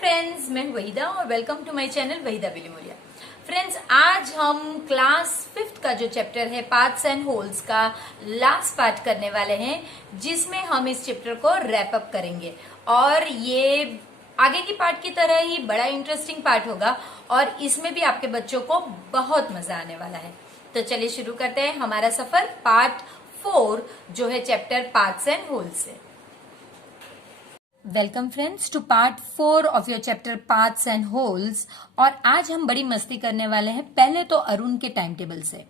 Friends, मैं हूं वहीदा और welcome to my channel Waheeda Bilimoria. Friends, आज हम क्लास 5th का जो चैप्टर है पार्ट्स एंड होल्स का लास्ट पार्ट करने वाले हैं, जिसमें हम इस चैप्टर को रैप अप करेंगे। और ये आगे की पार्ट की तरह ही बड़ा इंटरेस्टिंग पार्ट होगा और इसमें भी आपके बच्चों को बहुत मजा आने वाला है। तो चलिए शुरू करते हैं हमारा सफर पार्ट 4 जो है चैप्टर पार्ट्स एंड होल्स से। Welcome friends to part 4 of your chapter parts and holes. और आज हम बड़ी मस्ती करने वाले हैं। पहले तो अरुण के टाइम टेबल से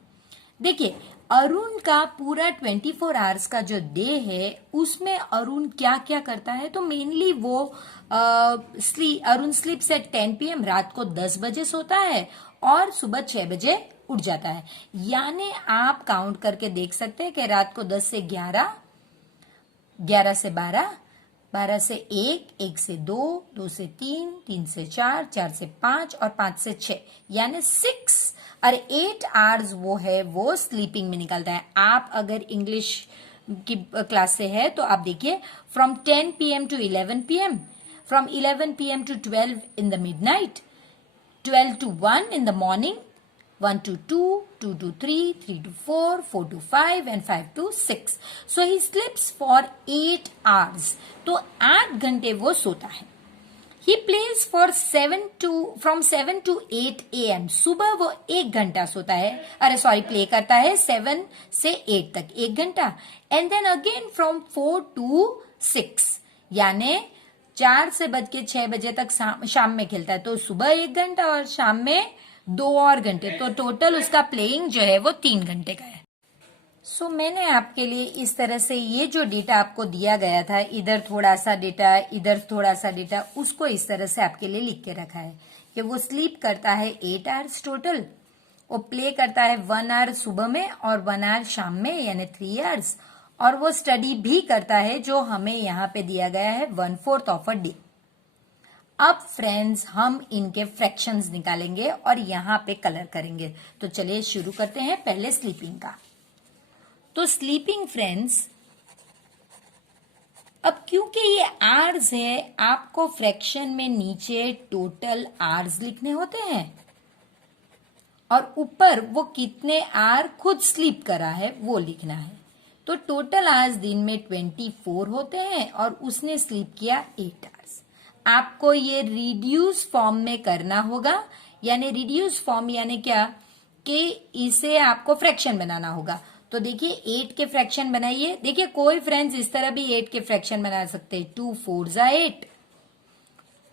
देखिए, अरुण का पूरा 24 आवर्स का जो डे है उसमें अरुण क्या क्या करता है। तो मेनली वो अरुण स्लीप्स एट 10 PM, रात को 10 बजे सोता है और सुबह 6 बजे उठ जाता है। यानी आप काउंट करके देख सकते हैं कि रात को 10 से 11, 11 से 12, 12 से 1, 1 से 2, 2 से 3, 3 से 4, 4 से 5 और 5 से 6, यानी 6 और 8 आवर्स वो स्लीपिंग में निकलता है। आप अगर इंग्लिश की क्लास से है तो आप देखिए, from 10 PM to 11 PM, from 11 PM to 12 in the midnight, 12 to 1 in the morning, 1 to 2, 2 to 3, 3 to 4, 4 to 5 and 5 to 6. So he sleeps for 8 hours. तो 8 घंटे वो सोता है। He plays from 7 to 8 AM. सुबह वो 1 घंटा सोता है, प्ले करता है 7 से 8 तक 1 घंटा। And then again from 4 to 6, यानी 4 से बज के 6 बजे तक शाम में खेलता है। तो सुबह 1 घंटा और शाम में 2 और घंटे, तो टोटल उसका प्लेइंग जो है वो 3 घंटे का है। सो मैंने आपके लिए इस तरह से ये जो डेटा आपको दिया गया था, इधर थोड़ा सा डेटा, इधर थोड़ा सा डेटा, उसको इस तरह से आपके लिए लिख के रखा है कि वो स्लीप करता है 8 आवर्स टोटल, वो प्ले करता है 1 आवर सुबह में और 1 आवर शाम में, यानी 3 आवर्स, और वो स्टडी भी करता है जो हमें यहाँ पे दिया गया है 1/4 ऑफ अ डे। अब फ्रेंड्स, हम इनके फ्रैक्शंस निकालेंगे और यहाँ पे कलर करेंगे। तो चलिए शुरू करते हैं पहले स्लीपिंग का। तो स्लीपिंग फ्रेंड्स, अब क्योंकि ये आवर्स है, आपको फ्रैक्शन में नीचे टोटल आवर्स लिखने होते हैं और ऊपर वो कितने आवर खुद स्लीप करा है वो लिखना है। तो टोटल आवर्स दिन में 24 होते हैं और उसने स्लीप किया 8 आवर्स। आपको ये रिड्यूस फॉर्म में करना होगा, यानी रिड्यूस फॉर्म यानी क्या कि इसे आपको फ्रैक्शन बनाना होगा। तो देखिए 8 के फ्रैक्शन बनाइए। देखिए कोई फ्रेंड्स इस तरह भी 8 के फ्रैक्शन बना सकते हैं। 2 4 जा 8,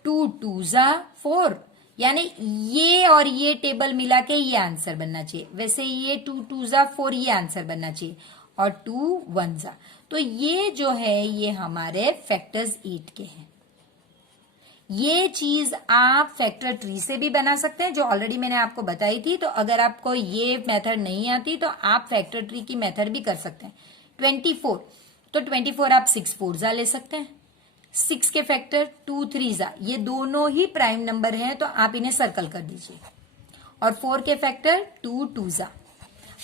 2 2 जा 4, यानी ये और ये टेबल मिला के ये आंसर बनना चाहिए। वैसे ये 2 2 जा 4 ये आंसर बनना चाहिए और 2 1 जा। तो ये जो है ये हमारे फैक्टर्स 8 के हैं। ये चीज आप फैक्टर ट्री से भी बना सकते हैं, जो ऑलरेडी मैंने आपको बताई थी। तो अगर आपको ये मेथड नहीं आती तो आप फैक्टर ट्री की मेथड भी कर सकते हैं। 24, तो 24 आप 6 4 जा ले सकते हैं। 6 के फैक्टर 2 3 जा, ये दोनों ही प्राइम नंबर हैं तो आप इन्हें सर्कल कर दीजिए। और 4 के फैक्टर 2 2 जा।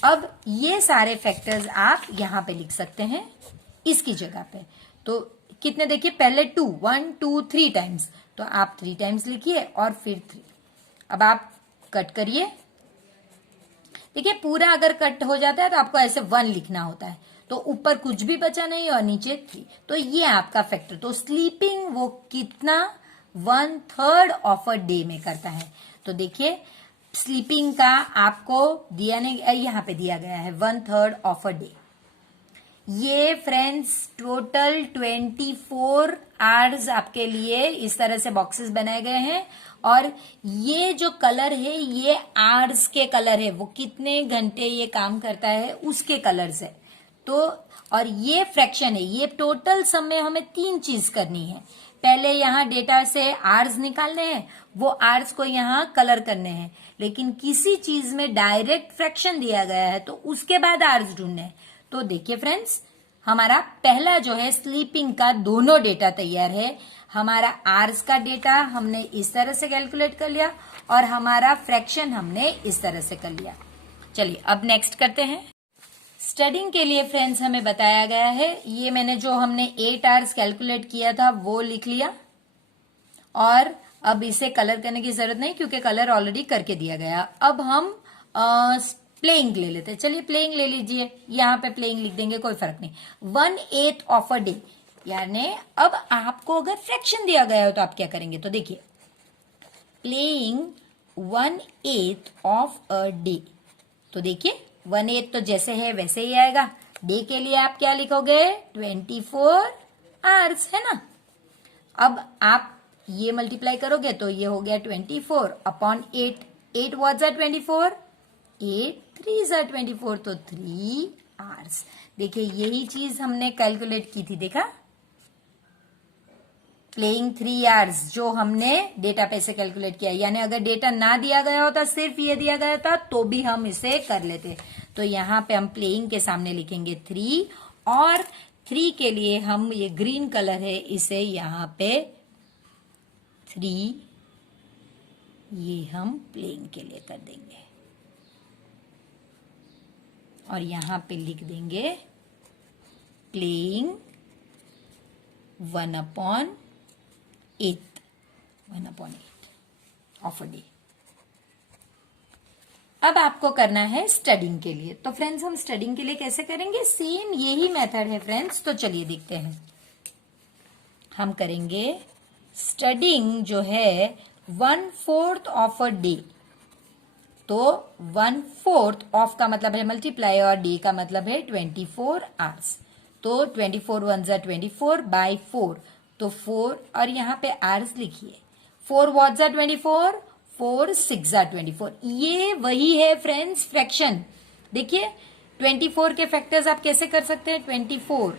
अब ये सारे फैक्टर्स आप यहां पे लिख सकते हैं इसकी जगह पे। तो कितने देखिए, पहले 2 1 2 3 टाइम्स, तो आप 3 टाइम्स लिखिए और फिर 3। अब आप कट करिए। देखिए पूरा अगर कट हो जाता है तो आपको ऐसे 1 लिखना होता है, तो ऊपर कुछ भी बचा नहीं और नीचे 3। तो ये आपका फैक्टर। तो स्लीपिंग वो कितना 1/3 ऑफ अ डे में करता है। तो देखिए स्लीपिंग का आपको दिया नहीं, यहाँ पे दिया गया है 1/3 ऑफ अ डे। ये फ्रेंड्स टोटल 24 आवर्स आपके लिए इस तरह से बॉक्सेस बनाए गए हैं। और ये जो कलर है ये आवर्स के कलर है, वो कितने घंटे ये काम करता है उसके कलर्स है। तो और ये फ्रैक्शन है। ये टोटल समय हमें 3 चीज करनी है। पहले यहाँ डेटा से आवर्स निकालने हैं, वो आवर्स को यहाँ कलर करने हैं। लेकिन किसी चीज में डायरेक्ट फ्रैक्शन दिया गया है तो उसके बाद आवर्स ढूंढने हैं। तो देखिए फ्रेंड्स, हमारा पहला जो है स्लीपिंग का दोनों डेटा तैयार है। हमारा आवर्स का डेटा हमने इस तरह से कैलकुलेट कर लिया और हमारा फ्रैक्शन हमने इस तरह से कर लिया। चलिए अब नेक्स्ट करते हैं। स्टडिंग के लिए फ्रेंड्स हमें बताया गया है, ये मैंने जो हमने 8 आवर्स कैलकुलेट किया था वो लिख लिया और अब इसे कलर करने की जरूरत नहीं क्योंकि कलर ऑलरेडी करके दिया गया। अब हम प्लेइंग ले लेते हैं। चलिए प्लेइंग ले लीजिए, यहाँ पे प्लेइंग लिख देंगे, कोई फर्क नहीं। 1/8 ऑफ अ डे, यानी अब आपको अगर फ्रैक्शन दिया गया हो तो आप क्या करेंगे, तो देखिए प्लेइंग 1/8 ऑफ अ डे, तो देखिए 1/8 तो जैसे है वैसे ही आएगा। डे के लिए आप क्या लिखोगे, 24 आवर्स, है ना। अब आप ये मल्टीप्लाई करोगे तो ये हो गया 24 अपॉन 8। 8 वॉट जा 24, 8 3 जा 24, तो 3 आवर्स। देखिए यही चीज हमने कैलकुलेट की थी, देखा, प्लेइंग 3 आवर्स जो हमने डेटा पे से कैलकुलेट किया। यानी अगर डेटा ना दिया गया होता, सिर्फ ये दिया गया था, तो भी हम इसे कर लेते। तो यहाँ पे हम प्लेइंग के सामने लिखेंगे 3, और 3 के लिए हम, ये ग्रीन कलर है, इसे यहाँ पे 3 ये हम प्लेइंग के लिए कर देंगे, और यहाँ पे लिख देंगे प्लेइंग 1/8 ऑफ अ डे। अब आपको करना है स्टडिंग के लिए। तो फ्रेंड्स हम स्टडिंग के लिए कैसे करेंगे, सेम यही मेथड है फ्रेंड्स। तो चलिए देखते हैं, हम करेंगे स्टडिंग जो है 1/4 ऑफ अ डे। तो 1/4 ऑफ का मतलब है मल्टीप्लाई, और डे का मतलब है 24 आवर्स। तो 24 1 जा 24 बाई 4, तो 4, और यहाँ पे आवर्स लिखिए। 4 वॉट जा 24, 4 6 जा 24। ये वही है फ्रेंड्स फ्रैक्शन। देखिए 24 के फैक्टर्स आप कैसे कर सकते हैं, 24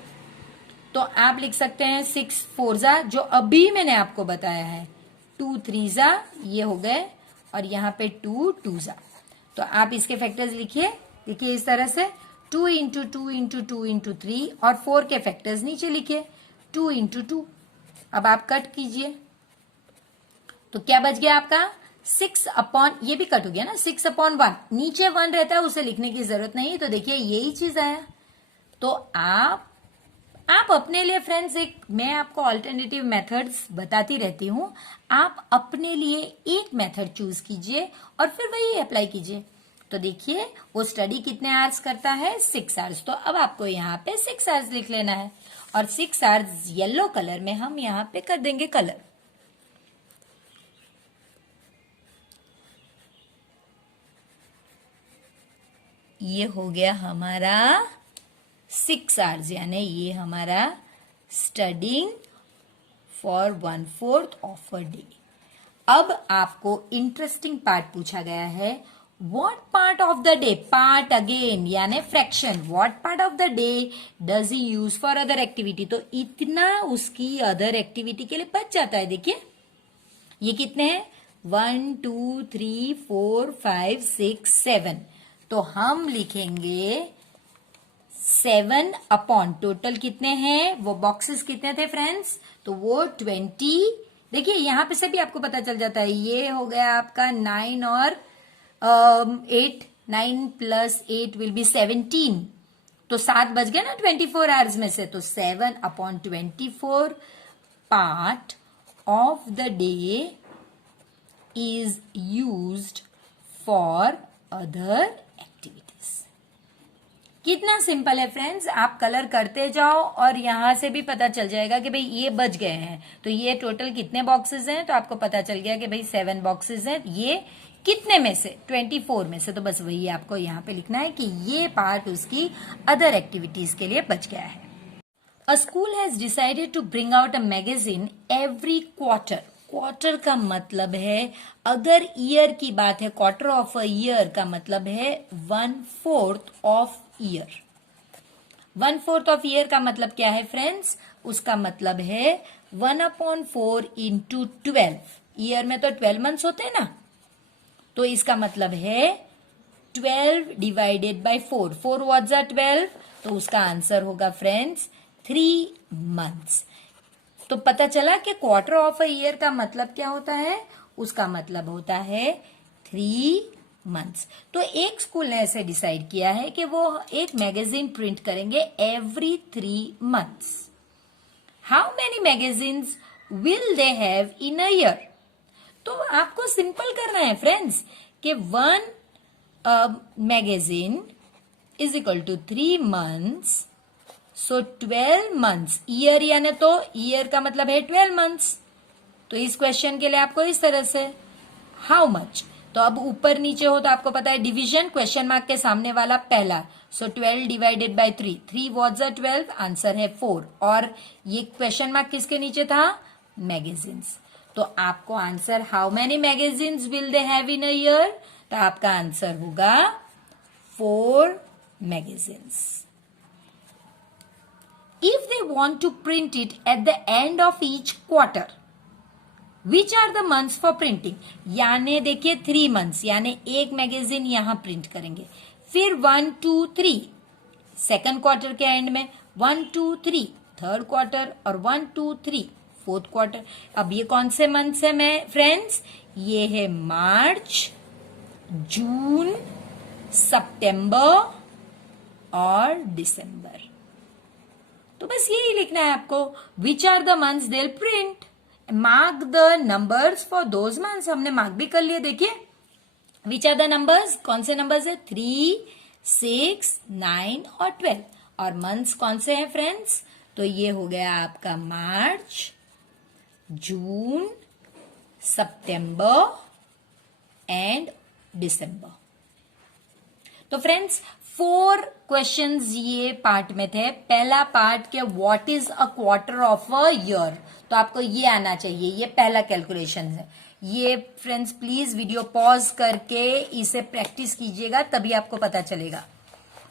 तो आप लिख सकते हैं 6 4 जा, जो अभी मैंने आपको बताया है, 2 3 जा, ये हो गए, और यहाँ पे 2 2 जा। तो आप इसके फैक्टर्स लिखिए, देखिए इस तरह से 2 इंटू 2 इंटू 2 इंटू 3, और 4 के फैक्टर्स नीचे लिखिए 2 इंटू 2। अब आप कट कीजिए, तो क्या बच गया आपका 6 अपॉन, ये भी कट हो गया ना, 6/1। नीचे 1 रहता है, उसे लिखने की जरूरत नहीं, तो देखिए यही चीज आया। तो आप अपने लिए फ्रेंड्स, मैं आपको ऑल्टरनेटिव मेथड्स बताती रहती हूं, आप अपने लिए एक मेथड चूज कीजिए और फिर वही अप्लाई कीजिए। तो देखिए वो स्टडी कितने आवर्स करता है, 6 आवर्स। तो अब आपको यहाँ पे 6 आवर्स लिख लेना है, और 6 आवर्स येलो कलर में हम यहाँ पे कर देंगे कलर। ये हो गया हमारा 6 आवर्स, यानी ये हमारा studying for 1/4 of a day. अब आपको इंटरेस्टिंग पार्ट पूछा गया है, what part of the day, part again यानी fraction, what part of the day does he use for other activity. तो इतना उसकी अदर एक्टिविटी के लिए बच जाता है। देखिए ये कितने हैं, 1 2 3 4 5 6 7, तो हम लिखेंगे 7 अपॉन, टोटल कितने हैं, वो बॉक्सेस कितने थे फ्रेंड्स, तो वो 20। देखिए यहां पे से भी आपको पता चल जाता है, ये हो गया आपका 9 और 8, 9 प्लस 8 विल बी 17, तो 7 बच गया ना 24 आवर्स में से। तो 7/24 part of the day is used for other activities. कितना सिंपल है फ्रेंड्स, आप कलर करते जाओ और यहां से भी पता चल जाएगा कि भाई ये बच गए हैं। तो ये टोटल कितने बॉक्सेस हैं, तो आपको पता चल गया कि भाई 7 बॉक्सेस हैं। ये कितने में से, 24 में से। तो बस वही आपको यहाँ पे लिखना है कि ये पार्ट उसकी अदर एक्टिविटीज के लिए बच गया है। A school has decided to bring out a magazine every quarter. Quarter का मतलब है, अगर ईयर की बात है, क्वार्टर ऑफ अ ईयर का मतलब है 1/4 ऑफ ईयर। 1/4 ऑफ ईयर का मतलब क्या है फ्रेंड्स, उसका मतलब है 1/4 इंटू 12। ईयर में तो 12 मंथ्स होते हैं ना, तो इसका मतलब है 12 डिवाइडेड बाय 4। 4 व्हाट जा 12, तो उसका आंसर होगा फ्रेंड्स 3 मंथ्स। तो पता चला कि क्वार्टर ऑफ अ ईयर का मतलब क्या होता है, उसका मतलब होता है 3 मंथ्स। तो एक स्कूल ने ऐसे डिसाइड किया है कि वो एक मैगजीन प्रिंट करेंगे every 3 months. How many magazines will they have in a year. तो आपको सिंपल करना है फ्रेंड्स कि 1 magazine is equal to 3 months, so 12 months, year यानी तो ईयर का मतलब है 12 मंथ्स। तो इस क्वेश्चन के लिए आपको इस तरह से हाउ मच, तो अब ऊपर नीचे हो तो आपको पता है डिवीजन, क्वेश्चन मार्क के सामने वाला पहला, so 12 divided by 3, 3 what's are 12, answer है 4, और ये क्वेश्चन मार्क किसके नीचे था, मैगजीन्स। तो आपको answer how many magazines will they have in a year, तो आपका आंसर होगा 4 magazines. If they want to print it at the end of each quarter, which are the months for printing? यानी देखिए 3 months, यानी एक magazine यहां print करेंगे, फिर 1 2 3 सेकंड क्वार्टर के एंड में, 1 2 3 थर्ड क्वार्टर, और 1 2 3 फोर्थ क्वार्टर। अब ये कौन से मंथ्स है मैं फ्रेंड्स, ये है मार्च, जून, सितंबर और दिसंबर। तो बस यही लिखना है आपको, which are the months they will print, mark the numbers for those months. हमने मार्क भी कर लिए, देखिए विच आर द नंबर्स, कौन से नंबर्स है, 3 6 9 और 12, और मंथ्स कौन से हैं फ्रेंड्स, तो ये हो गया आपका मार्च, जून, सितंबर एंड दिसंबर। तो फ्रेंड्स 4 क्वेश्चंस ये पार्ट में थे। पहला पार्ट के what is a quarter of a year, तो आपको ये आना चाहिए, ये पहला कैलकुलेशन है। ये फ्रेंड्स प्लीज वीडियो पॉज करके इसे प्रैक्टिस कीजिएगा, तभी आपको पता चलेगा।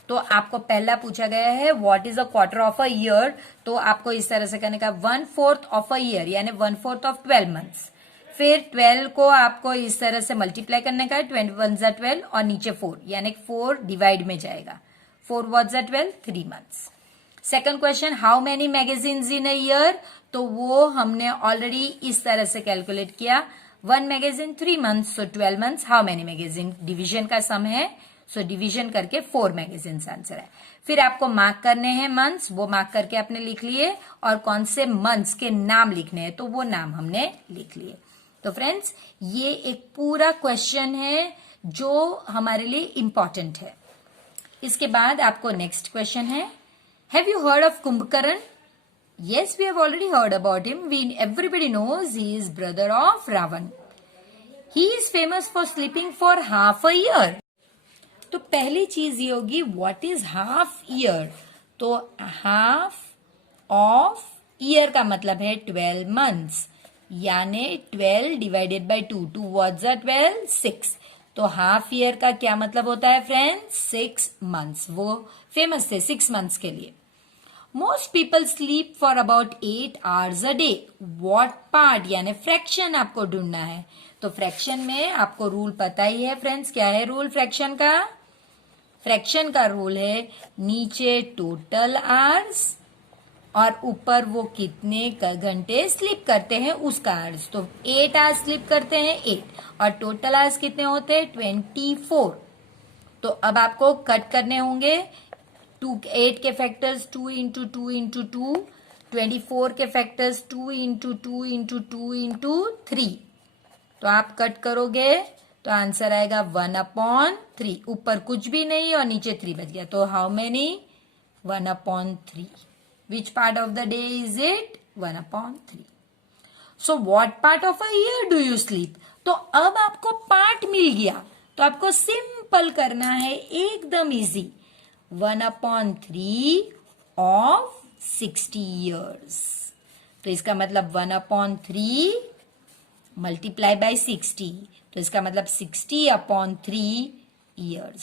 तो आपको पहला पूछा गया है what is a quarter of a year, तो आपको इस तरह से कहने का 1/4 ऑफ अ ईयर यानी 1/4 ऑफ 12 मंथ्स। फिर 12 को आपको इस तरह से मल्टीप्लाई करने का है, 20 1 जा 12 और नीचे 4 यानी 4 डिवाइड में जाएगा, 4 व्हाट जा 12, 3 months. Second question how many magazines in a year, तो वो हमने ऑलरेडी इस तरह से कैलकुलेट किया, 1 magazine 3 months, so 12 months, how many magazine, division का सम है, सो डिवीजन करके 4 मैगजीन आंसर है। फिर आपको मार्क करने हैं मंथ्स, वो मार्क करके आपने लिख लिए, और कौन से मंथ्स के नाम लिखने हैं तो वो नाम हमने लिख लिए। तो फ्रेंड्स ये एक पूरा क्वेश्चन है जो हमारे लिए इंपॉर्टेंट है। इसके बाद आपको नेक्स्ट क्वेश्चन है, have you heard of Kumbhakarna? Yes, we have already heard about him, we everybody knows he is brother of Ravana. He is famous for sleeping for half a year. तो पहली चीज ये होगी व्हाट इज हाफ ईयर, तो half of year का मतलब है 12 months, यानी 12 डिवाइडेड बाय 2, 2 व्हाट्स आर 12, 6। तो हाफ ईयर का क्या मतलब होता है फ्रेंड्स, 6 मंथ्स। वो फेमस थे 6 मंथ्स के लिए। Most people sleep for about 8 hours a day, what part यानी फ्रैक्शन आपको ढूंढना है। तो फ्रैक्शन में आपको रूल पता ही है फ्रेंड्स, क्या है रूल फ्रैक्शन का, फ्रैक्शन का रूल है नीचे टोटल आवर्स और ऊपर वो कितने घंटे स्लीप करते हैं उसका आवर्स। तो 8 आवर्स स्लीप करते हैं 8, और टोटल आवर्स कितने होते हैं 24। तो अब आपको कट करने होंगे, 8 के फैक्टर्स 2 इंटू 2 इंटू 2, 24 के फैक्टर्स 2 इंटू 2 इंटू 2 इंटू 3। तो आप कट करोगे तो आंसर आएगा 1/3, ऊपर कुछ भी नहीं और नीचे 3 बच गया। तो how many, 1/3। Which part of the day is it? 1/3. So what part of a year do you sleep? तो अब आपको पार्ट मिल गया, तो आपको सिंपल करना है, एकदम इजी, 1/3 ऑफ 60 years। तो इसका मतलब 1/3 मल्टीप्लाई बाय 60, तो इसका मतलब 60/3 years।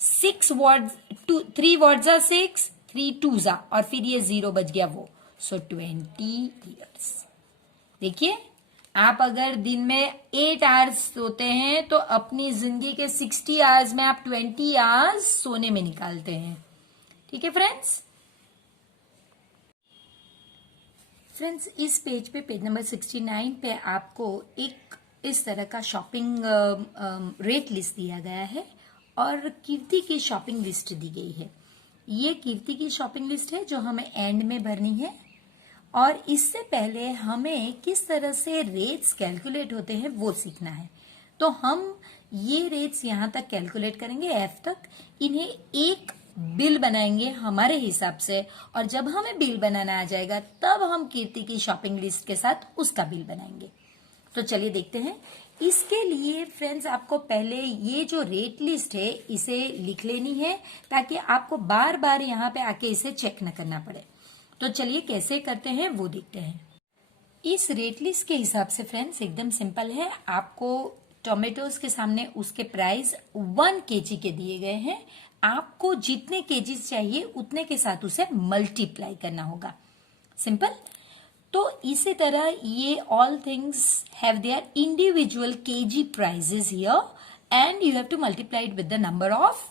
6 वर्ड्स, 3 वर्ड्स आर 6, 3 2 जा, और फिर ये 0 बच गया वो, सो 20 years। देखिए आप अगर दिन में 8 आवर्स सोते हैं तो अपनी जिंदगी के 60 आवर्स में आप 20 आवर्स सोने में निकालते हैं। ठीक है फ्रेंड्स, इस पेज पे, पेज नंबर 69 पे आपको एक इस तरह का शॉपिंग रेट लिस्ट दिया गया है और कीर्ति की शॉपिंग लिस्ट दी गई है। ये कीर्ति की शॉपिंग लिस्ट है जो हमें एंड में भरनी है, और इससे पहले हमें किस तरह से रेट्स कैलकुलेट होते हैं वो सीखना है। तो हम ये रेट्स यहां तक कैलकुलेट करेंगे एफ तक, इन्हें एक बिल बनाएंगे हमारे हिसाब से, और जब हमें बिल बनाना आ जाएगा तब हम कीर्ति की शॉपिंग लिस्ट के साथ उसका बिल बनाएंगे। तो चलिए देखते हैं। इसके लिए फ्रेंड्स आपको पहले ये जो रेट लिस्ट है इसे लिख लेनी है, ताकि आपको बार बार यहाँ पे आके इसे चेक न करना पड़े। तो चलिए कैसे करते हैं वो देखते हैं। इस रेट लिस्ट के हिसाब से फ्रेंड्स एकदम सिंपल है। आपको टोमेटोज के सामने उसके प्राइस 1 केजी के दिए गए हैं। आपको जितने केजीज चाहिए उतने के साथ उसे मल्टीप्लाई करना होगा। सिंपल। तो इसी तरह ये all things have their individual KG prices here and you have to multiply it with the number of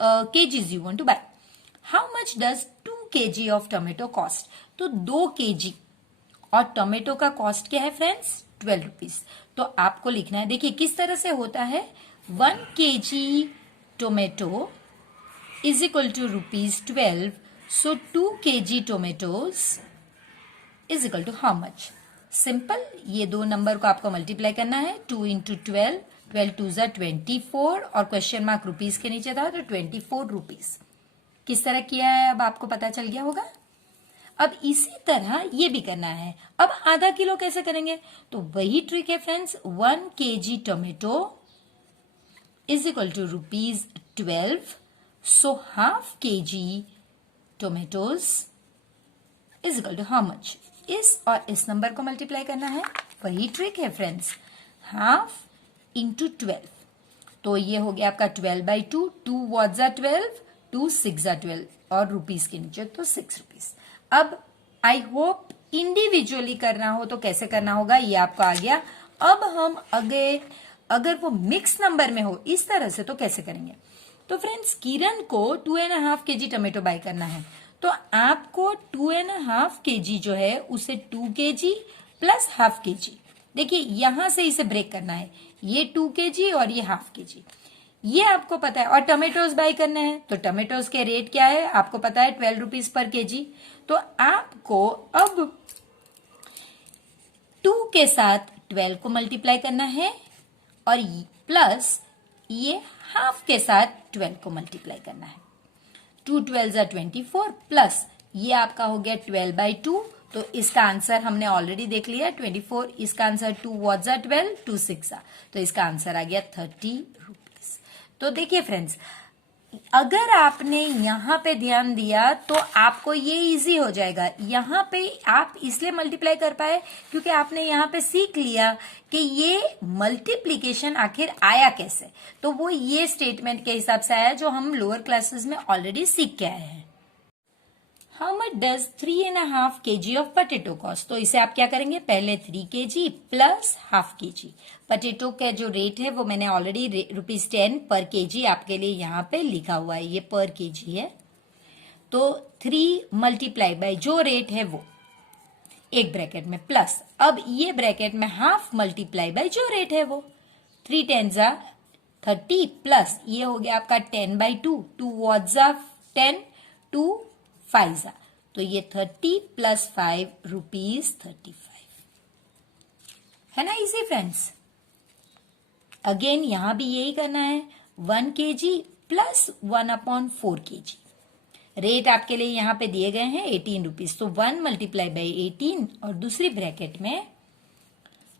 KGs you want to buy. How much does 2 KG of tomato cost? तो 2 KG और tomato का cost क्या है friends? 12 rupees. तो आपको लिखना है, देखिए किस तरह से होता है। 1 KG tomato is equal to ₹12। So 2 KG tomatoes is equal to how much? Simple, ये दो नंबर को आपको मल्टीप्लाई करना है। 2 इंटू 12, 12 टू ज़ा 24 और क्वेश्चन मार्क रुपीज के नीचे था तो 24 रुपीज। किस तरह किया है अब आपको पता चल गया होगा। अब इसी तरह ये भी करना है। अब आधा किलो कैसे करेंगे? तो वही ट्रिक है friends. 1 KG tomato is equal to ₹12। So half KG tomatoes is equal to how much? इस और इस नंबर को मल्टीप्लाई करना है। वही ट्रिक है फ्रेंड्स, हाफ इंटू 12। तो ये हो गया आपका 12/2। 2 वॉट ज़ा 12, 2 6 ज़ा 12 और रुपीज के नीचे तो 6 रुपीज। अब आई होप इंडिविजुअली करना हो तो कैसे करना होगा ये आपको आ गया। अब हम अगर वो मिक्स नंबर में हो इस तरह से तो कैसे करेंगे? तो फ्रेंड्स किरण को 2.5 केजी टोमेटो बाय करना है, तो आपको 2.5 केजी जो है उसे 2 केजी प्लस हाफ केजी, देखिए यहां से इसे ब्रेक करना है। ये 2 केजी और ये हाफ केजी, ये आपको पता है। और टोमेटोज बाय करने हैं तो टोमेटोज के रेट क्या है आपको पता है, 12 रुपीज पर केजी। तो आपको अब 2 के साथ 12 को मल्टीप्लाई करना है और प्लस ये हाफ के साथ 12 को मल्टीप्लाई करना है। 2 12 ज़ा 24 प्लस ये आपका हो गया 12/2। तो इसका आंसर हमने ऑलरेडी देख लिया 24। इसका आंसर 2 वॉट ज़ा 12, 2 6 ज़ा, तो इसका आंसर आ गया 30 रुपीज। तो देखिए फ्रेंड्स, अगर आपने यहाँ पे ध्यान दिया तो आपको ये इजी हो जाएगा। यहाँ पे आप इसलिए मल्टीप्लाई कर पाए क्योंकि आपने यहाँ पे सीख लिया कि ये मल्टीप्लीकेशन आखिर आया कैसे। तो वो ये स्टेटमेंट के हिसाब से आया जो हम लोअर क्लासेस में ऑलरेडी सीख के आए हैं। How much does 3.5 KG of potato cost? तो इसे आप क्या करेंगे, पहले 3 KG plus half KG. Potato का जो रेट है वो मैंने ऑलरेडी ₹10 पर केजी आपके लिए यहाँ पे लिखा हुआ है, ये पर केजी है। तो 3 मल्टीप्लाई बाय जो रेट है वो एक ब्रैकेट में प्लस, अब ये ब्रैकेट में हाफ मल्टीप्लाई बाय जो रेट है वो 3 10 ज़ा 30 प्लस ये हो गया आपका 10/2, 2 वॉट ज़ा 10, 2 5 ज़ा, तो ये 30 प्लस 5 रुपीज 35 है ना। इजी फ्रेंड्स, अगेन यहां भी यही करना है। 1 केजी प्लस 1/4 केजी। रेट आपके लिए यहां पे दिए गए हैं 18 रुपीज, तो 1 मल्टीप्लाई बाई 18 और दूसरी ब्रैकेट में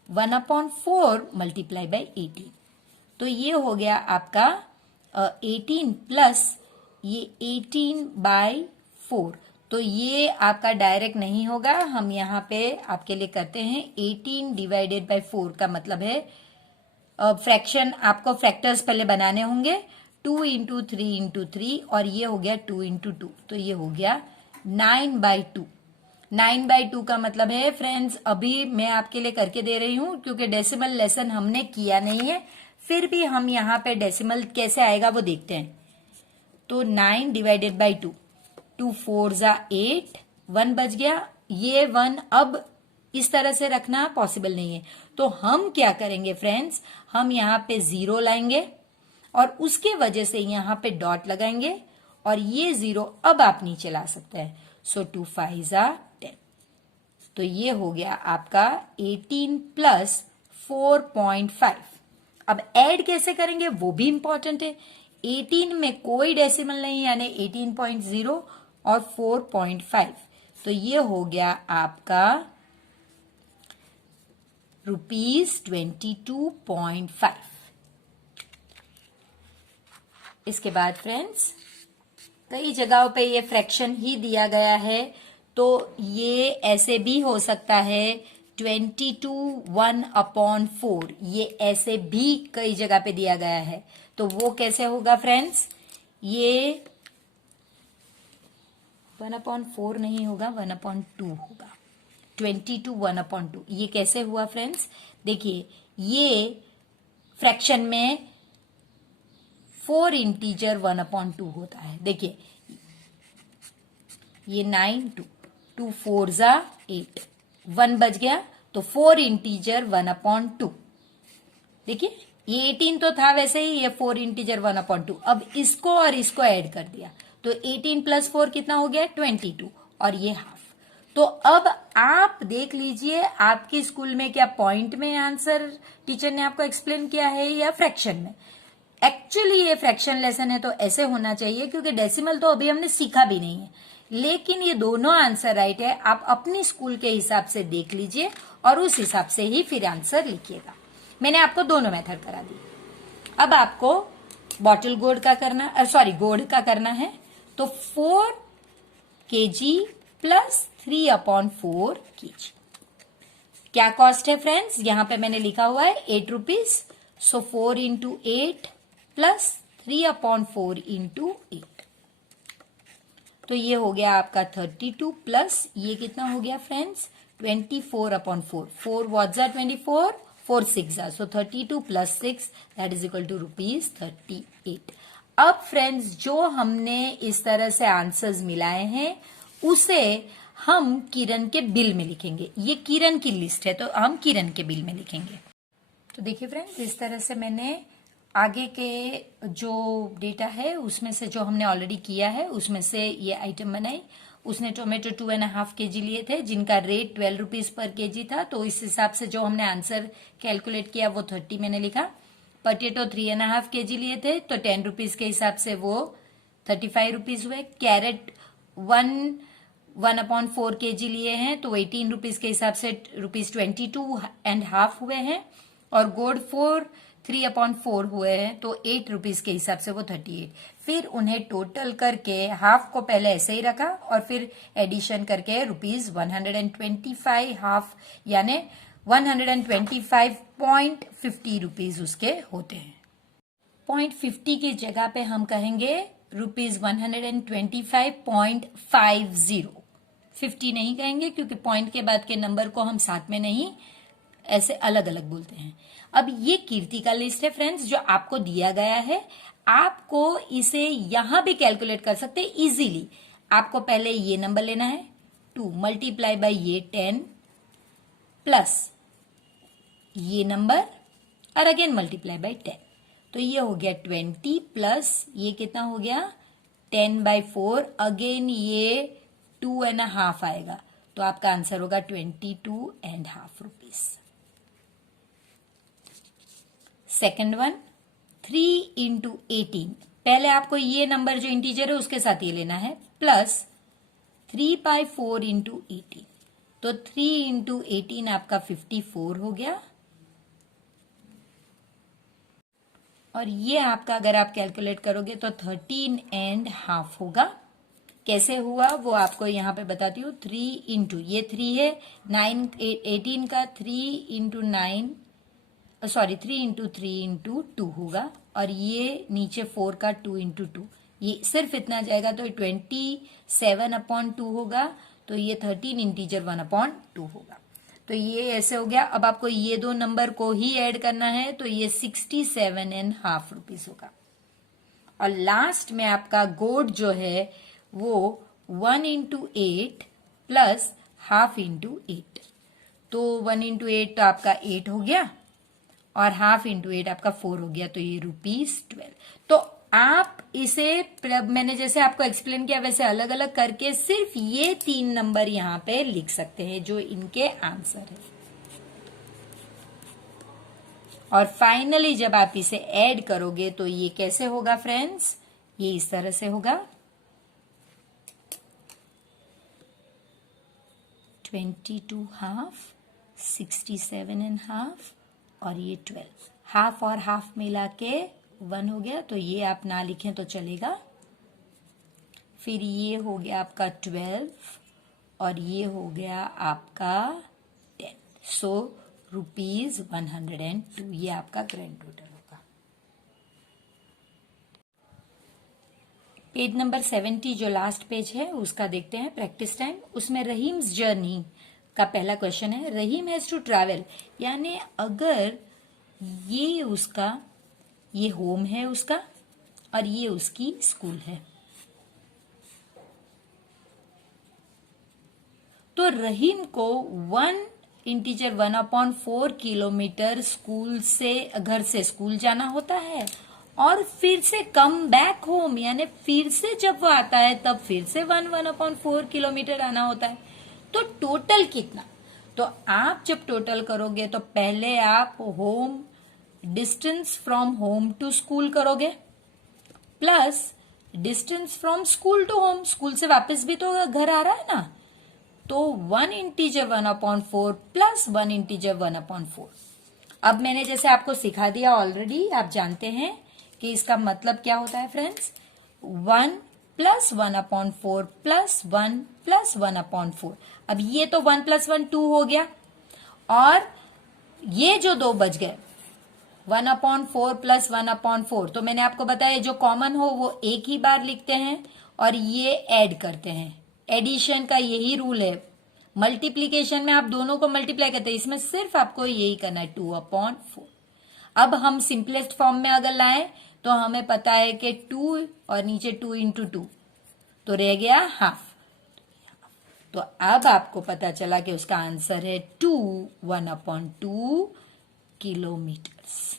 1/4 मल्टीप्लाई बाई 18। तो ये हो गया आपका 18 प्लस ये 18/4। तो ये आपका डायरेक्ट नहीं होगा, हम यहाँ पे आपके लिए करते हैं 18 डिवाइडेड बाई 4 का मतलब है फ्रैक्शन, आपको फैक्टर्स पहले बनाने होंगे। 2 इंटू 3 इंटू 3 और ये हो गया 2 इंटू 2, तो ये हो गया 9/2। 9/2 का मतलब है फ्रेंड्स, अभी मैं आपके लिए करके दे रही हूं क्योंकि डेसिमल लेसन हमने किया नहीं है, फिर भी हम यहाँ पे डेसिमल कैसे आएगा वो देखते हैं। तो 9 डिवाइडेड बाई 2, 2 4 ज़ा 8, 1 बच गया। ये 1 अब इस तरह से रखना पॉसिबल नहीं है, तो हम क्या करेंगे फ्रेंड्स, हम यहाँ पे 0 लाएंगे और उसके वजह से यहाँ पे डॉट लगाएंगे और ये 0 अब आप नीचे ला सकते हैं। सो 2 5 ज़ा 10। तो ये हो गया आपका 18 प्लस 4.5। अब ऐड कैसे करेंगे वो भी इंपॉर्टेंट है। 18 में कोई डेसिमल नहीं यानी 18.0 और 4.5, तो ये हो गया आपका ₹22.5। इसके बाद फ्रेंड्स कई जगहों पे ये फ्रैक्शन ही दिया गया है, तो ये ऐसे भी हो सकता है 22 1/4, ये ऐसे भी कई जगह पे दिया गया है। तो वो कैसे होगा फ्रेंड्स, ये 1/4 नहीं होगा, 1/2 होगा। 22 1/2 ये कैसे हुआ फ्रेंड्स, देखिए ये फ्रैक्शन में 4 इंटीजर 1/2 होता है। देखिए ये 9 2 4 जा 8, 1 बच गया तो 4 इंटीजर 1/2। देखिए ये 18 तो था वैसे ही, ये 4 इंटीजर 1/2। अब इसको और इसको ऐड कर दिया तो 18 प्लस 4 कितना हो गया 22, और ये हाफ। तो अब आप देख लीजिए आपके स्कूल में क्या पॉइंट में आंसर टीचर ने आपको एक्सप्लेन किया है या फ्रैक्शन में। एक्चुअली ये फ्रैक्शन लेसन है तो ऐसे होना चाहिए, क्योंकि डेसिमल तो अभी हमने सीखा भी नहीं है, लेकिन ये दोनों आंसर राइट है। आप अपनी स्कूल के हिसाब से देख लीजिए और उस हिसाब से ही फिर आंसर लिखिएगा। मैंने आपको दोनों मेथड करा दी। अब आपको बॉटल गोल्ड का करना, गोल्ड का करना है। तो 4 kg प्लस 3/4 kg। क्या कॉस्ट है फ्रेंड्स, यहां पे मैंने लिखा हुआ है 8 रुपीज। सो 4 इंटू 8 प्लस 3/4 इंटू 8, तो ये हो गया आपका 32 प्लस ये कितना हो गया फ्रेंड्स 24/4। 4 वॉट जा 24, 4 6 जा, so 32 plus 6 that is equal to ₹38। अब फ्रेंड्स जो हमने इस तरह से आंसर्स मिलाए हैं उसे हम किरण के बिल में लिखेंगे। ये किरण की लिस्ट है तो हम किरण के बिल में लिखेंगे। तो देखिए फ्रेंड्स इस तरह से मैंने आगे के जो डेटा है उसमें से जो हमने ऑलरेडी किया है उसमें से ये आइटम बनाई। उसने टोमेटो 2.5 kg लिए थे जिनका रेट 12 रुपीज पर kg था, तो इस हिसाब से जो हमने आंसर कैलकुलेट किया वो 30 मैंने लिखा। पोटेटो 3.5 kg लिए थे तो 10 रुपीज के हिसाब से वो 35 रुपीज हुए। कैरेट 1/4 kg लिए हैं तो 18 रुपीज के हिसाब से ₹22.5 हुए हैं। और गोल्ड 3/4 हुए हैं तो 8 रुपीज के हिसाब से वो 38। फिर उन्हें टोटल करके हाफ को पहले ऐसे ही रखा और फिर एडिशन करके ₹125 हाफ यानी 125.50 रुपीज उसके होते हैं। 0.50 की जगह पे हम कहेंगे ₹125.50। 50 नहीं कहेंगे क्योंकि पॉइंट के बाद के नंबर को हम साथ में नहीं ऐसे अलग अलग बोलते हैं। अब ये कीर्ति का लिस्ट है फ्रेंड्स जो आपको दिया गया है। आपको इसे यहां भी कैलकुलेट कर सकते हैं इजीली। आपको पहले ये नंबर लेना है 2 मल्टीप्लाई बाय ये 10 प्लस ये नंबर और अगेन मल्टीप्लाई बाय 10, तो ये हो गया 20 प्लस ये कितना हो गया 10/4, अगेन ये 2.5 आएगा तो आपका आंसर होगा 22.5 रुपीज। सेकेंड वन 3 इंटू 18, पहले आपको ये नंबर जो इंटीजर है उसके साथ ये लेना है प्लस 3/4 इंटू 18, तो 3 इंटू 18 आपका 54 हो गया। और ये आपका अगर आप कैलकुलेट करोगे तो 13.5 होगा। कैसे हुआ वो आपको यहां पे बताती हूँ। 3 इंटू ये 3 है 9 18 का 3 इंटू 9 3 इंटू 3 इंटू 2 होगा और ये नीचे 4 का 2 इंटू 2, ये सिर्फ इतना जाएगा तो 27/2 होगा, तो ये 13 इंटीजर 1/2 होगा। तो ये ऐसे हो गया। अब आपको ये दो नंबर को ही ऐड करना है तो ये 67.5 रुपीज होगा। और लास्ट में आपका गोल्ड जो है वो 1 इंटू 8 प्लस हाफ इंटू 8, तो 1 इंटू 8 तो आपका 8 हो गया और हाफ इंटू 8 आपका 4 हो गया, तो ये ₹12। तो आप इसे मैंने जैसे आपको एक्सप्लेन किया वैसे अलग अलग करके सिर्फ ये 3 नंबर यहाँ पे लिख सकते हैं जो इनके आंसर है। और फाइनली जब आप इसे ऐड करोगे तो ये कैसे होगा फ्रेंड्स, ये इस तरह से होगा 22 हाफ, 67.5 और ये 12, हाफ और हाफ मिला के 1 हो गया, तो ये आप ना लिखें तो चलेगा। फिर ये हो गया आपका 12 और ये हो गया आपका 10, सो ₹102, ये आपका ग्रैंड टोटल होगा। पेज नंबर 70 जो लास्ट पेज है उसका देखते हैं प्रैक्टिस टाइम। उसमें रहीम्स जर्नी का पहला क्वेश्चन है, रहीम हैज टू ट्रैवल, यानी अगर ये उसका, ये होम है उसका और ये उसकी स्कूल है, तो रहीम को 1/1/4 किलोमीटर स्कूल से, घर से स्कूल जाना होता है और फिर से कम बैक होम, यानी फिर से जब वो आता है तब फिर से 1/1/4 किलोमीटर आना होता है। तो टोटल कितना, तो आप जब टोटल करोगे तो पहले आप home, distance from home to school करोगे plus distance from school to home, school से वापस भी तो घर आ रहा है ना, तो 1/1/4 प्लस 1/1/4। अब मैंने जैसे आपको सिखा दिया ऑलरेडी, आप जानते हैं कि इसका मतलब क्या होता है फ्रेंड्स, 1 + 1/4 प्लस 1 + 1/4। अब ये तो 1 + 1 2 हो गया और ये जो 2 बच गए 1/4 प्लस 1/4, तो मैंने आपको बताया जो कॉमन हो वो एक ही बार लिखते हैं और ये ऐड करते हैं। एडिशन का यही रूल है, मल्टीप्लीकेशन में आप दोनों को मल्टीप्लाई करते हैं, इसमें सिर्फ आपको यही करना है 2/4। अब हम सिंपलेस्ट फॉर्म में अगर लाएं तो हमें पता है कि 2 और नीचे 2 × 2 तो रह गया हाफ, तो अब आपको पता चला कि उसका आंसर है 1/2 किलोमीटर्स।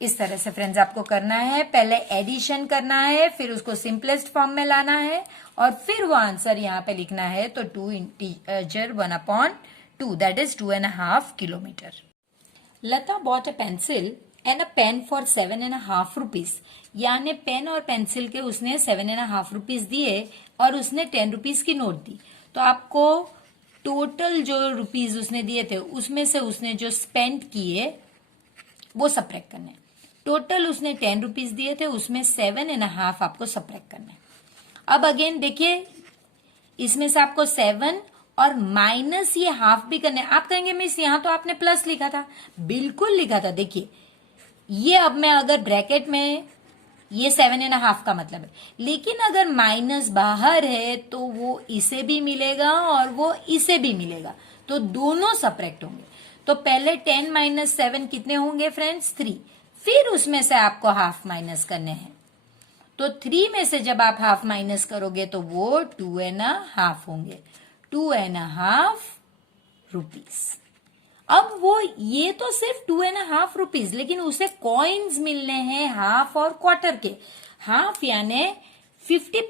इस तरह से फ्रेंड्स आपको करना है, पहले एडिशन करना है, फिर उसको सिंपलेस्ट फॉर्म में लाना है और फिर वो आंसर यहाँ पे लिखना है, तो 2 integer 1/2 that is 2.5 kilometre. Lata bought a pencil and a pen for 7.5 rupees, यानी पेन और पेंसिल के उसने 7.5 रुपीज दिए और उसने 10 रुपीज की नोट दी, तो आपको टोटल जो रुपीज उसने दिए थे उसमें से उसने जो स्पेंड किए वो सब्ट्रैक्ट करने। टोटल उसने 10 रुपीज दिए थे, उसमें 7.5 आपको सब्ट्रैक्ट करना है। अब अगेन देखिए, इसमें से आपको 7 और माइनस ये हाफ भी करने। आप कहेंगे मिस यहाँ तो आपने प्लस लिखा था, बिल्कुल लिखा था। देखिए ये अब मैं अगर ब्रैकेट में, ये 7.5 का मतलब है, लेकिन अगर माइनस बाहर है तो वो इसे भी मिलेगा और वो इसे भी मिलेगा, तो दोनों सब्ट्रैक्ट होंगे। तो पहले 10 - 7 कितने होंगे फ्रेंड्स, 3, फिर उसमें से आपको हाफ माइनस करने हैं, तो 3 में से जब आप हाफ माइनस करोगे तो वो 2.5 होंगे, 2.5 रुपीज। अब वो ये तो सिर्फ 2.5 रुपीज, लेकिन उसे कॉइन्स मिलने हैं हाफ और क्वार्टर के। हाफ यानी 50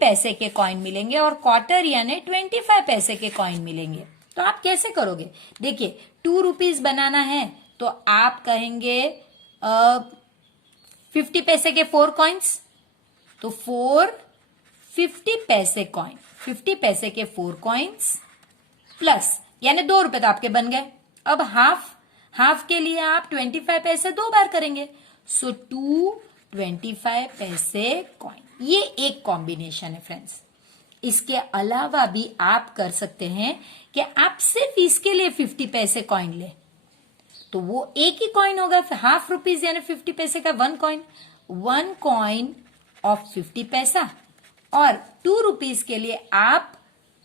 पैसे के कॉइन मिलेंगे और क्वार्टर यानी 25 पैसे के कॉइन मिलेंगे। तो आप कैसे करोगे, देखिए 2 रुपीज बनाना है तो आप कहेंगे 50 पैसे के 4 कॉइन्स, तो 4 50 पैसे कॉइन, 50 पैसे के 4 कॉइन्स प्लस, यानी 2 रुपए तो आपके बन गए। अब हाफ के लिए आप 25 पैसे 2 बार करेंगे, सो 2 25 पैसे कॉइन। ये एक कॉम्बिनेशन है फ्रेंड्स। इसके अलावा भी आप कर सकते हैं कि आप सिर्फ इसके लिए 50 पैसे कॉइन ले, तो वो एक ही कॉइन होगा, हाफ रुपीज यानी 50 पैसे का 1 कॉइन, 1 कॉइन ऑफ 50 पैसा। और 2 रुपीज के लिए आप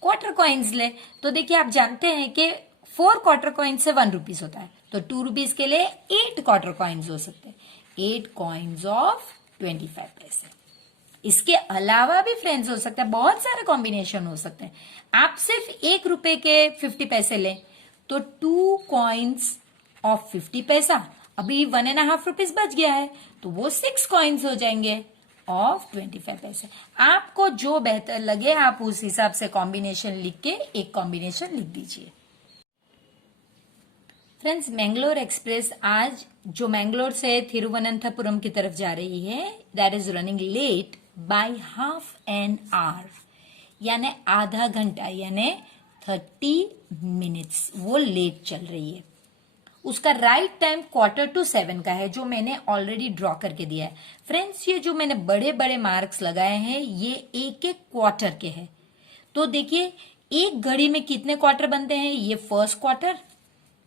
क्वार्टर कॉइन्स ले, तो देखिए आप जानते हैं कि 4 क्वार्टर कॉइन से 1 रुपीज होता है, तो 2 रुपीज के लिए 8 क्वार्टर कॉइन्स हो सकते हैं, 8 कॉइन्स ऑफ 25 पैसे। इसके अलावा भी फ्रेंड्स हो सकता है, बहुत सारे कॉम्बिनेशन हो सकते हैं। आप सिर्फ 1 रुपए के 50 पैसे लें तो 2 कॉइन्स ऑफ 50 पैसा अभी 1.5 रुपीज बच गया है, तो वो 6 कॉइन्स हो जाएंगे ऑफ 25 पैसे। आपको जो बेहतर लगे आप उस हिसाब से कॉम्बिनेशन लिख के एक कॉम्बिनेशन लिख दीजिए। फ्रेंड्स, मैंगलोर एक्सप्रेस आज जो मैंगलोर से थिरुवनंतपुरम की तरफ जा रही है, that is running late by half an hour, यानी आधा घंटा, यानी 30 मिनट्स वो लेट चल रही है। उसका राइट टाइम 6:45 का है, जो मैंने ऑलरेडी ड्रॉ करके दिया है। फ्रेंड्स, ये जो मैंने बड़े बड़े मार्क्स लगाए हैं ये एक एक क्वार्टर के हैं। तो देखिए, एक घड़ी में कितने क्वार्टर बनते हैं? ये फर्स्ट क्वार्टर,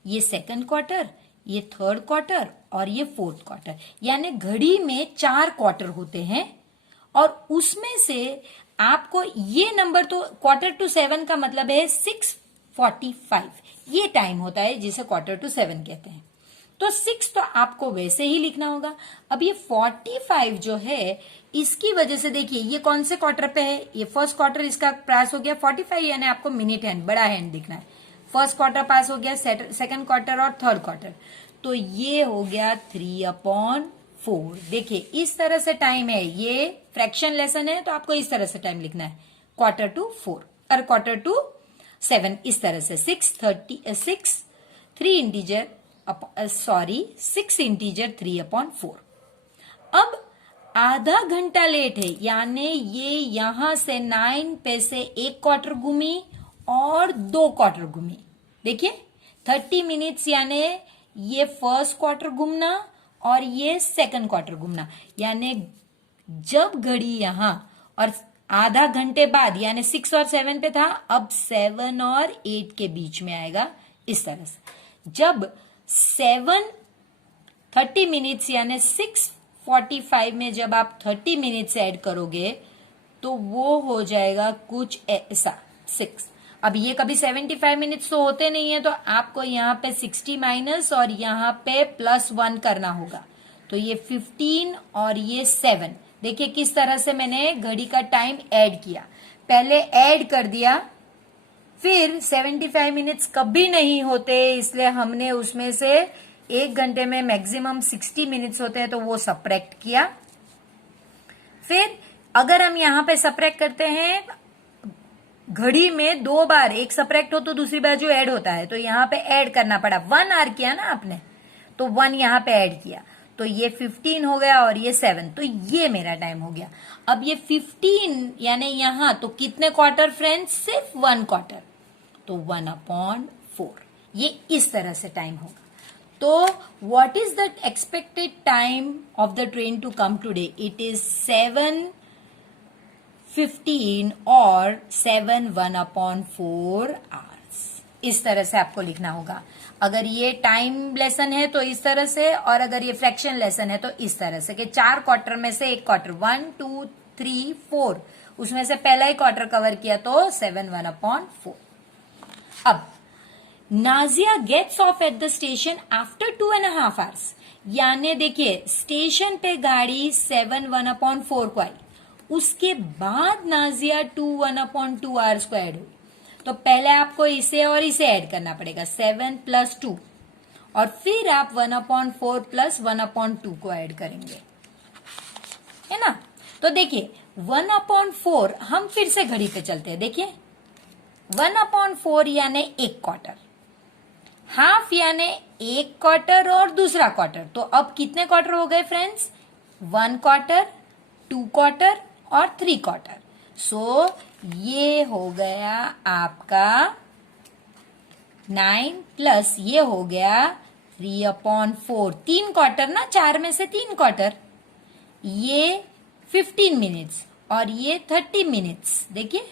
ये सेकंड क्वार्टर, ये थर्ड क्वार्टर और ये फोर्थ क्वार्टर, यानी घड़ी में 4 क्वार्टर होते हैं। और उसमें से आपको ये नंबर, तो 6:45 का मतलब है 6:45, ये टाइम होता है जिसे 6:45 कहते हैं। तो 6 तो आपको वैसे ही लिखना होगा। अब ये 45 जो है, इसकी वजह से देखिए ये कौन से क्वार्टर पे है? ये फर्स्ट क्वार्टर, इसका पास हो गया 45, यानी आपको मिनट हैंड, बड़ा हैंड दिखना है। फर्स्ट क्वार्टर पास हो गया, सेकंड क्वार्टर और थर्ड क्वार्टर, तो ये हो गया 3/4। देखिए इस तरह से टाइम है, ये फ्रैक्शन लेसन है तो आपको इस तरह से टाइम लिखना है, 4:45 और 4:7, इस तरह से 3 इंटीजर 3/4। अब आधा घंटा लेट है, यानी ये यहां से 9 पैसे एक क्वार्टर घूमी और 2 क्वार्टर घूमी। देखिए 30 मिनट्स, यानी ये फर्स्ट क्वार्टर घूमना और ये सेकंड क्वार्टर घूमना, यानी जब घड़ी यहां और आधा घंटे बाद, यानी 6 और 7 पे था, अब 7 और 8 के बीच में आएगा इस तरह से। जब 30 मिनट्स यानी 6:45 में जब आप 30 मिनट्स ऐड करोगे तो वो हो जाएगा कुछ ऐसा 6। अब ये कभी 75 मिनट्स तो होते नहीं है, तो आपको यहाँ पे 60 माइनस और यहाँ पे +1 करना होगा। तो ये 15 और ये 7, देखिए किस तरह से मैंने घड़ी का टाइम ऐड किया। पहले ऐड कर दिया, फिर 75 मिनट्स कभी नहीं होते, इसलिए हमने उसमें से एक घंटे में मैक्सिमम 60 मिनट्स होते हैं तो वो सब्ट्रैक्ट किया। फिर अगर हम यहाँ पे सब्ट्रैक्ट करते हैं, घड़ी में 2 बार, एक सब्ट्रैक्ट हो तो दूसरी बार जो ऐड होता है, तो यहाँ पे ऐड करना पड़ा। 1 आवर किया ना आपने, तो 1 यहाँ पे ऐड किया, तो ये 15 हो गया और ये 7, तो ये मेरा टाइम हो गया। अब ये 15 यानी यहां तो कितने क्वार्टर फ्रेंड्स? सिर्फ 1 क्वार्टर, तो 1/4, ये इस तरह से टाइम होगा। तो what is the expected time of the train to come today? It is 7:15 और 7 1/4 आवर्स। इस तरह से आपको लिखना होगा। अगर ये टाइम लेसन है तो इस तरह से, और अगर ये फ्रैक्शन लेसन है तो इस तरह से कि 4 क्वार्टर में से एक क्वार्टर, 1 2 3 4, उसमें से पहला ही क्वार्टर कवर किया तो 7 1/4। अब Nazia gets off at the station after 2.5 hours, यानी देखिए स्टेशन पे गाड़ी 7 1/4 को आई, उसके बाद नाजिया 2 1/2 आवर्स को ऐड हुई। तो पहले आपको इसे और इसे ऐड करना पड़ेगा, 7 + 2, और फिर आप 1/4 + 1/2 को ऐड करेंगे, है ना। तो देखिए 1/4, हम फिर से घड़ी पे चलते हैं। देखिए 1/4 यानी एक क्वार्टर, हाफ यानी एक क्वार्टर और दूसरा क्वार्टर, तो अब कितने क्वार्टर हो गए फ्रेंड्स? 1 क्वार्टर, 2 क्वार्टर और 3 क्वार्टर। सो ये हो गया आपका 9 प्लस ये हो गया 3/4, 3 क्वार्टर ना, 4 में से 3 क्वार्टर, ये 15 मिनट्स और ये 30 मिनट्स। देखिए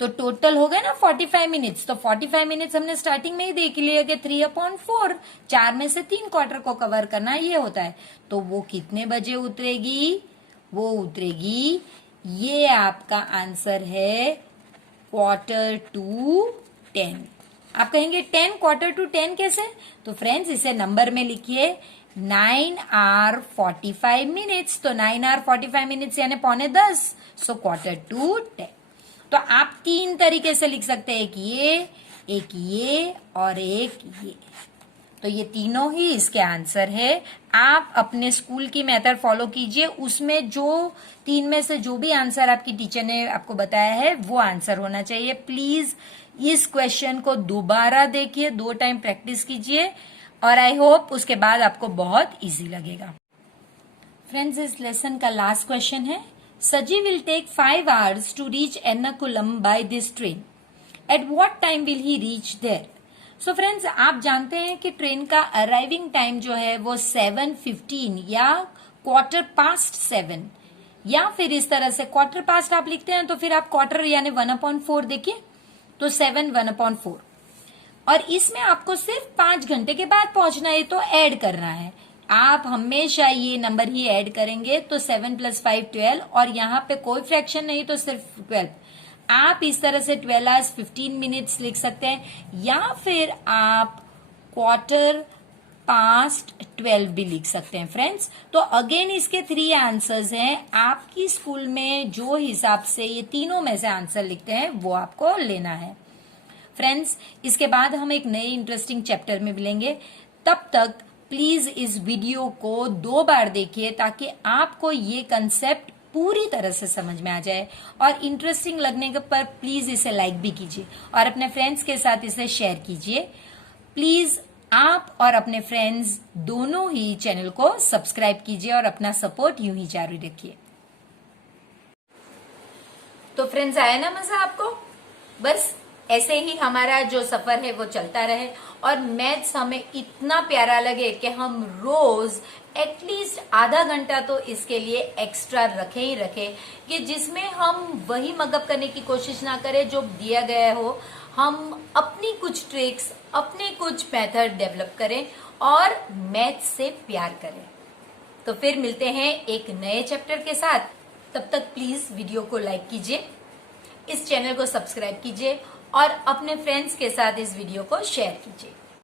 तो टोटल हो गए ना 45 मिनट्स। तो 45 मिनट्स हमने स्टार्टिंग में ही देख लिया कि 3/4, 4 में से 3 क्वार्टर को कवर करना ये होता है। तो वो कितने बजे उतरेगी? वो उतरेगी, ये आपका आंसर है 9:45। आप कहेंगे 10, 9:45 कैसे? तो फ्रेंड्स इसे नंबर में लिखिए, 9 hour 45 minutes, तो 9 hour 45 minutes यानी 9:45, सो 9:45। तो आप 3 तरीके से लिख सकते हैं, एक ये और एक ये। तो ये तीनों ही इसके आंसर है। आप अपने स्कूल की मेथड फॉलो कीजिए, उसमें जो 3 में से जो भी आंसर आपकी टीचर ने आपको बताया है वो आंसर होना चाहिए। प्लीज इस क्वेश्चन को दोबारा देखिए, 2 टाइम प्रैक्टिस कीजिए और आई होप उसके बाद आपको बहुत इजी लगेगा। फ्रेंड्स, इस लेसन का लास्ट क्वेश्चन है, Saji will take 5 hours to reach Ernakulam by this train, at what time will he reach there. So friends, आप जानते हैं कि ट्रेन का अराइविंग टाइम जो है वो 7:15 या 7:15 या फिर इस तरह से 7:15 आप लिखते हैं तो फिर आप क्वार्टर यानी 1/4 देखिए, तो 7 1/4 और इसमें आपको सिर्फ 5 घंटे के बाद पहुंचना है, तो ऐड करना है। आप हमेशा ये नंबर ही ऐड करेंगे, तो 7 + 5 12 और यहाँ पे कोई फ्रैक्शन नहीं तो सिर्फ 12। आप इस तरह से 12 hours 15 minutes लिख सकते हैं या फिर आप 12:15 भी लिख सकते हैं। फ्रेंड्स, तो अगेन इसके 3 आंसर्स हैं। आपकी स्कूल में जो हिसाब से ये तीनों में से आंसर लिखते हैं वो आपको लेना है। फ्रेंड्स, इसके बाद हम एक नए इंटरेस्टिंग चैप्टर में मिलेंगे। तब तक प्लीज इस वीडियो को 2 बार देखिए ताकि आपको ये कंसेप्ट पूरी तरह से समझ में आ जाए और इंटरेस्टिंग लगने के पर प्लीज इसे लाइक भी कीजिए और अपने फ्रेंड्स के साथ इसे शेयर कीजिए। प्लीज आप और अपने फ्रेंड्स दोनों ही चैनल को सब्सक्राइब कीजिए और अपना सपोर्ट यूं ही जारी रखिए। तो फ्रेंड्स, आया ना मजा आपको? बस ऐसे ही हमारा जो सफर है वो चलता रहे और मैथ्स हमें इतना प्यारा लगे कि हम रोज एटलीस्ट आधा घंटा तो इसके लिए एक्स्ट्रा रखे ही रखे, कि जिसमें हम वही मगअप करने की कोशिश ना करें जो दिया गया हो। हम अपनी कुछ ट्रिक्स, अपने कुछ मेथड डेवलप करें और मैथ्स से प्यार करें। तो फिर मिलते हैं एक नए चैप्टर के साथ। तब तक प्लीज वीडियो को लाइक कीजिए, इस चैनल को सब्सक्राइब कीजिए और अपने फ्रेंड्स के साथ इस वीडियो को शेयर कीजिए।